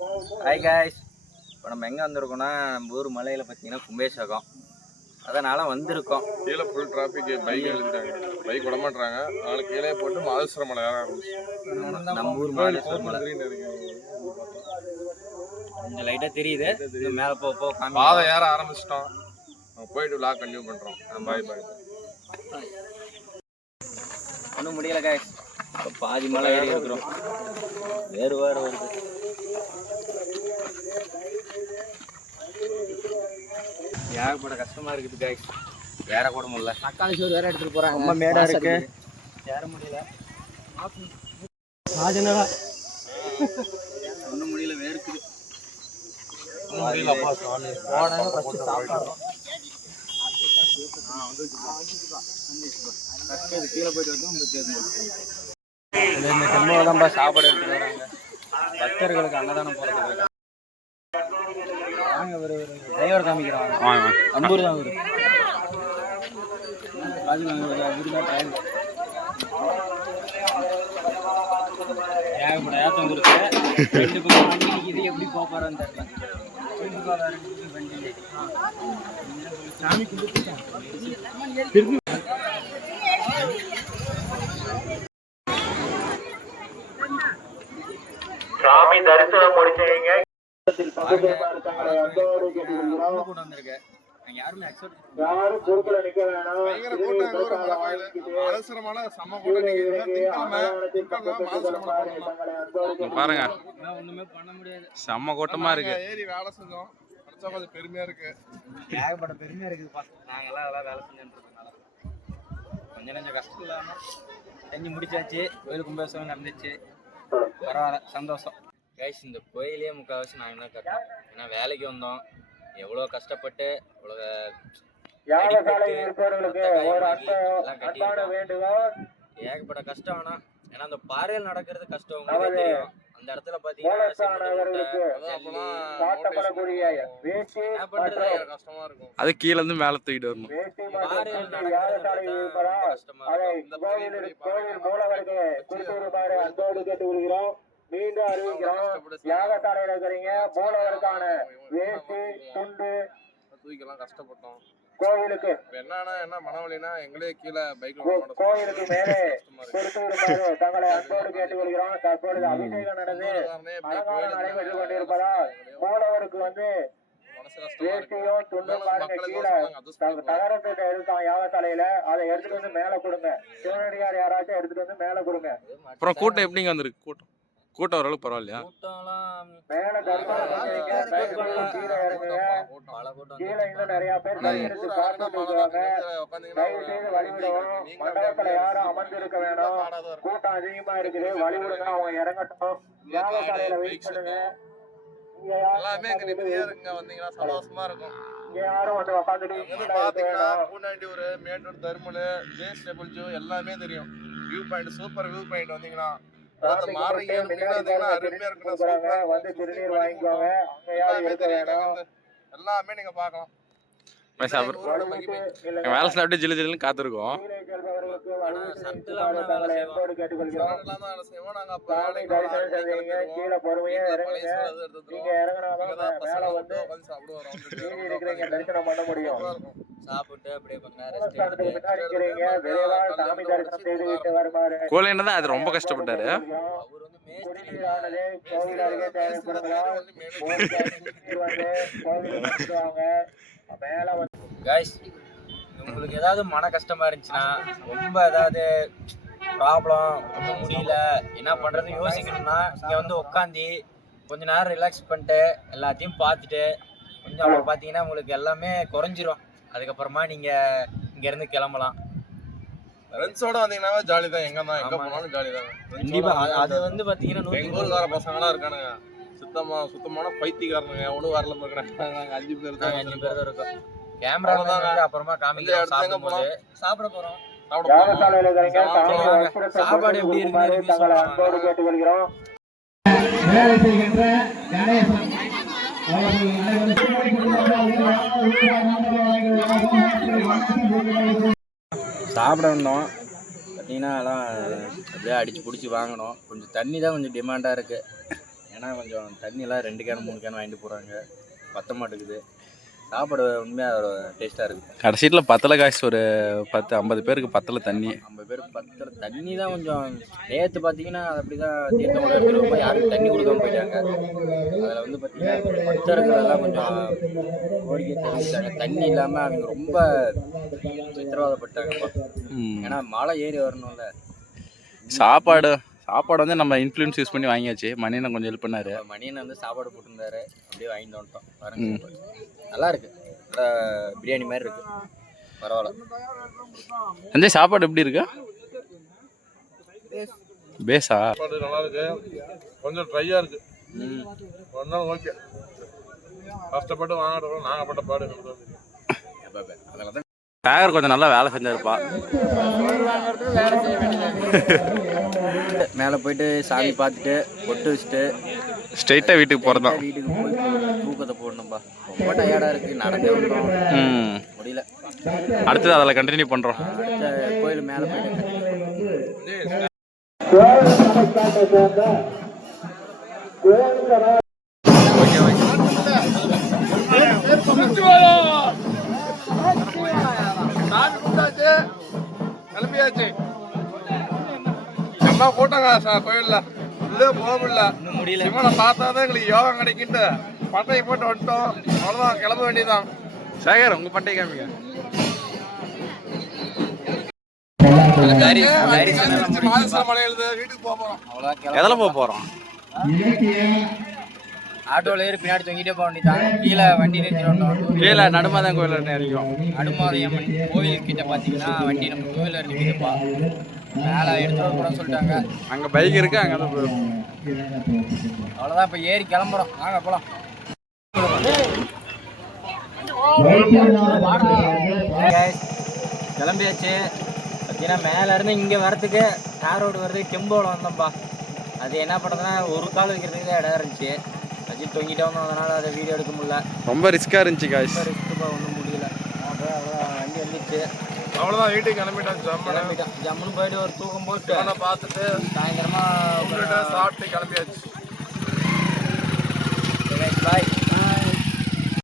Hi guys, இப்போ நம்ம எங்கே வந்திருக்கோம்னா நம்ம ஊர் மலையில் பார்த்தீங்கன்னா கும்பேசகம். அதனால் வந்திருக்கோம். கீழே ஃபுல் டிராஃபிக், பைக் எழுதிட்டாங்க, பைக் விட மாட்டாங்க. அதனால கீழே போட்டு மாதேஸ்வர மலை ஏற ஆரம்பிச்சு. நம்ம ஊர் மாதேஸ்வர மலை கொஞ்சம் லைட்டாக தெரியுது. மேலே போக பாதை ஏற ஆரம்பிச்சிட்டோம். போயிட்டு விளாக் கண்டினியூ பண்ணுறோம். பாய் பாய். ஒன்றும் முடியலை காய்ஸ், இப்போ பாதி மலை ஏறி இருக்கிறோம். வேறு வருது. ஏகப்பட கஷ்டமா இருக்குது காய்ஸ், ஏற கூட முடியல. தக்காளி சோறு வேற எடுத்துட்டு போறாங்க, ரொம்ப மேடா இருக்கு, ஏற முடியல. ஒன்றும் முடியல, வேர்க்குது. கீழே போயிட்டு இந்த செம்மதான் சாப்பாடு எடுத்துட்டு வராங்க. பக்தர்களுக்கு அன்னதானம் போறது. வாங்க, ஒரு டிரைவர் காமிக்கிறாங்க. அம்பூர் தான் அவரு. ஏகப்பட ஏத்தம் இருக்கு. ரெண்டு பக்கம் வண்டி நிற்கிது, எப்படி போறான்னு தெரியல. சாமி சாமி தரிசனம் முடிச்சீங்க. பாருங்க, செம்ம கூட்டமா இருக்கு. ஏறி வேலை செஞ்சோம், கொஞ்சம் பெருமையா இருக்கு. ஏகப்பட்ட பெருமையா இருக்குதுப்பா. நாங்கெல்லாம் அதெல்லாம் வேலை செஞ்சோன்றதுனால கொஞ்சம் கஷ்டம் இல்லாம செஞ்சு முடிச்சாச்சு. கோயில் கும்பாபிஷேகம் நடந்துச்சு, பரவாயில்ல, சந்தோஷம். கைஸ், இந்த கோயிலே முக்கால்வாசி நாங்கள் தான் கட்டோம். ஏன்னா வேலைக்கு வந்தோம், எவ்வளோ கஷ்டப்பட்டு எவ்வளோ ஏகப்பட்ட கஷ்டம். ஆனால் ஏன்னா அந்த பாறையில் நடக்கிறது கஷ்டம் உங்களுக்கு தெரியும். அந்த இடத்துல பாத்தீங்கன்னா அது கீழே இருந்து மேல தூக்கிட்டு வரணும். மீண்டும் அறிவிக்கிறோம், யாகசாலையில இருக்கிறீங்க, போனவருக்கான வேஷ்டி துண்டு தூக்கிலாம் கஷ்டப்பட்டோம். கோவிலுக்கு என்ன மனவழினா எங்களே கீழே பைக்ல கோவிலுக்கு மேலே கொடுத்து விடுமாறு தங்களை அன்போடு கேட்டுக்கொள்கிறோம். தற்பொழுது அபிஷேகம் நடந்து அலங்காரம் நடைபெற்று கொண்டிருப்பதால் போனவருக்கு வேஷ்டியும் துண்டும் பாருங்க, கீழே தகரத்தை இருக்கான் யாகசாலையில, அதை எடுத்துட்டு வந்து மேல கொடுங்க. சிவனடியார் யாராச்சும் எடுத்துட்டு வந்து மேல கொடுங்க. அப்புறம் கூட்டம் எப்படிங்க வந்திருக்கு? கூட்டம் ஓரளவுக்கு பரவாயில்லையா? கீழே இன்னும் நிறைய பேர் மண்டபத்துல யாரும் அமர்ந்திருக்க வேணும். கூட்டம் அதிகமா இருக்குது, வழிவிடுங்க, அவங்க இறங்கட்டும். யாகசாலையில வெயிட் பண்ணுங்க. எல்லாமே எங்க நிம்மதியா இருக்குங்க, வந்தீங்கன்னா சந்தோஷமா இருக்கும். இங்க யாரும் வந்து உட்காந்துட்டு ஒரு மேட்டூர், தர்மல், ஜேஸ் டேபிள் ஜூ எல்லாமே தெரியும். View point, super view point. வந்தீங்கன்னா எல்லாமே நீங்க பாக்கலாம். வேலை சாப்பிட்டு ஜில்லு ஜில்லுன்னு காத்திருக்கோம். கோயில் என்னதான் அது ரொம்ப கஷ்டப்பட்டாரு. கைஸ், உங்களுக்கு ஏதாவது மன கஷ்டமா இருந்துச்சுன்னா, ரொம்ப ஏதாவது ப்ராப்ளம், ரொம்ப முடியல, என்ன பண்றது யோசிக்கணும்னா, இங்க வந்து உட்காந்து கொஞ்ச நேரம் ரிலாக்ஸ் பண்ணிட்டு எல்லாத்தையும் பார்த்துட்டு கொஞ்சம் அப்புறம் பார்த்தீங்கன்னா உங்களுக்கு எல்லாமே குறைஞ்சிரும். அதுக்கப்புறமா நீங்க இங்க இருந்து கிளம்பலாம். ஃப்ரெண்ட்ஸோட வந்தீங்கன்னா ஜாலி தான், எங்க போனாலும் ஜாலி தான். கண்டிப்பா. அது வந்து பாத்தீங்கன்னா எங்க ஊர்கார பசங்களாம் இருக்கானுங்க, சுத்தமான பைத்தியக்காரனுங்க. எவ்வளவு வரல இருக்கிறாங்க. 5 பேர் தான் இருக்கும். கேமரா தான் அப்புறமா காமிக்கிறோம். சாப்பிட போறோம். சாப்பாடு எப்படி இருக்கு? வேலை செய்கின்ற கணேசன் சாப்பிட வந்தோம். பார்த்தீங்கன்னா எல்லாம் அப்படியே அடித்து பிடிச்சி வாங்கினோம். கொஞ்சம் தண்ணி தான் கொஞ்சம் டிமாண்டாக இருக்குது. ஏன்னா கொஞ்சம் தண்ணியெல்லாம் 2 கேன் 3 கேன் வாங்கிட்டு போகிறாங்க, பத்த மாட்டேங்குது. சாப்பாடு உண்மையாக டேஸ்ட்டாக இருக்குது. கடைசீட்டில் பத்தலை காய்ச்சி ஒரு 10-50 பேருக்கு பத்தலை தண்ணி. 50 பேருக்கு பத்தலை தண்ணி தான் கொஞ்சம். நேற்று பார்த்தீங்கன்னா அது அப்படி தான் தீர்த்தம் எடுத்துகிட்டு போய் யாருக்கும் தண்ணி கொடுக்காம போயிட்டாங்க. அதில் வந்து பார்த்தீங்கன்னா பக்தர்களெல்லாம் கொஞ்சம் கோரிக்கை தெரிவித்தாங்க. தண்ணி இல்லாமல் அவங்க ரொம்ப சித்திரவதைப்பட்டாங்கப்பா. ஏன்னா மழை ஏறி வரணும்ல. சாப்பாடு வந்து நம்ம இன்ஃப்ளூயன்ஸ் யூஸ் பண்ணி வாங்கியாச்சு. மணியனை கொஞ்சம் ஹெல்ப் பண்ணாரு. மணியனை வந்து சாப்பாடு போட்டுருந்தாரு, அப்படியே வாங்கிட்டு வந்துட்டோம். பாருங்க, நல்லா இருக்கு, நல்லா பிரியாணி மாதிரி இருக்கு, பரவாயில்ல. சஞ்சய் சாப்பாடு எப்படி இருக்கு? பேஸா? சாப்பாடு நல்லா இருக்கு, கொஞ்சம் ட்ரையா இருக்கு. ஒன்றும் ஓகே, கஷ்டப்பட்டு வாங்கிட்டு நாங்கள் பட்ட பாடு. அதனால தான் சேகர் கொஞ்சம் நல்லா வேலை செஞ்சிருப்பா. மேலே போயிட்டு சாமி பார்த்துட்டு பொட்டு வச்சுட்டு ஸ்ட்ரெயிட்டாக வீட்டுக்கு போகிறதான். வீட்டுக்கு போய் தூக்கத்தை போடணும்பா. ரொம்ப டயர்டாக இருக்குது, நடந்தே விட்டோம், முடியல. அடுத்தது அதில் கண்டினியூ பண்ணுறோம். அடுத்த கோயில் மேலே போயிட்டு கிளம்பியாச்சு. நல்லா கூட்டங்க கோயில்ல, உள்ளே போக முடியல. சிவனை பார்த்தாதான் எங்களுக்கு யோகம் கிடைக்கிட்டு பட்டையை போட்டு வந்துட்டோம். அவ்வளோதான், கிளம்ப வேண்டியதான். சேகர் உங்கள் பட்டை காமிங்க. வீட்டுக்கு போறோம். எதில் போக போகிறோம்? ஆட்டோவில் ஏறி பின்னாடி தொங்கிட்டே போக வேண்டியதான். கீழே வண்டி நிறுத்திடணும். கீழே நடுமாதான் கோயில் நினைக்கும். நடுமாதையம்மன் கோயில் கிட்ட பார்த்தீங்கன்னா வண்டி நம்ம கோயிலில் நிற்கிதுப்பா. மேலே எடுத்துகிட்டு கூட சொல்லிட்டாங்க. அங்கே பைக் இருக்கு, அங்கே தான் போயிடும். அவ்வளோதான், இப்போ ஏறி கிளம்புறோம், வாங்க போகலாம். கிளம்பியாச்சு. பார்த்தீங்கன்னா மேலேருந்து இங்கே வரத்துக்கு தார் ரோடு வருது, டெம்போவில் வந்தோம்ப்பா. அது என்ன பண்ணுறதுன்னா ஒரு கால் வைக்கிறதுக்கு தான் இடம் இருந்துச்சு. வச்சு தொங்கிட்டே வந்தோம், அதனால் அதை வீடியோ எடுக்க முடியல. ரொம்ப ரிஸ்க்காக இருந்துச்சு காய்ஸ். ரொம்ப ரிஸ்க்குப்பா, ஒன்றும் முடியல. அவ்வளோதான், வண்டி வந்துச்சு. அவ்வளோதான், வீட்டுக்கு கிளம்பிட்டோம். கிளம்பிட்டோம், ஜம்முன்னு போயிட்டு ஒரு தூக்கம் போட்டு பார்த்துட்டு சாயந்தரமாக சாப்பிட்டு கிளம்பியாச்சு. பாய்.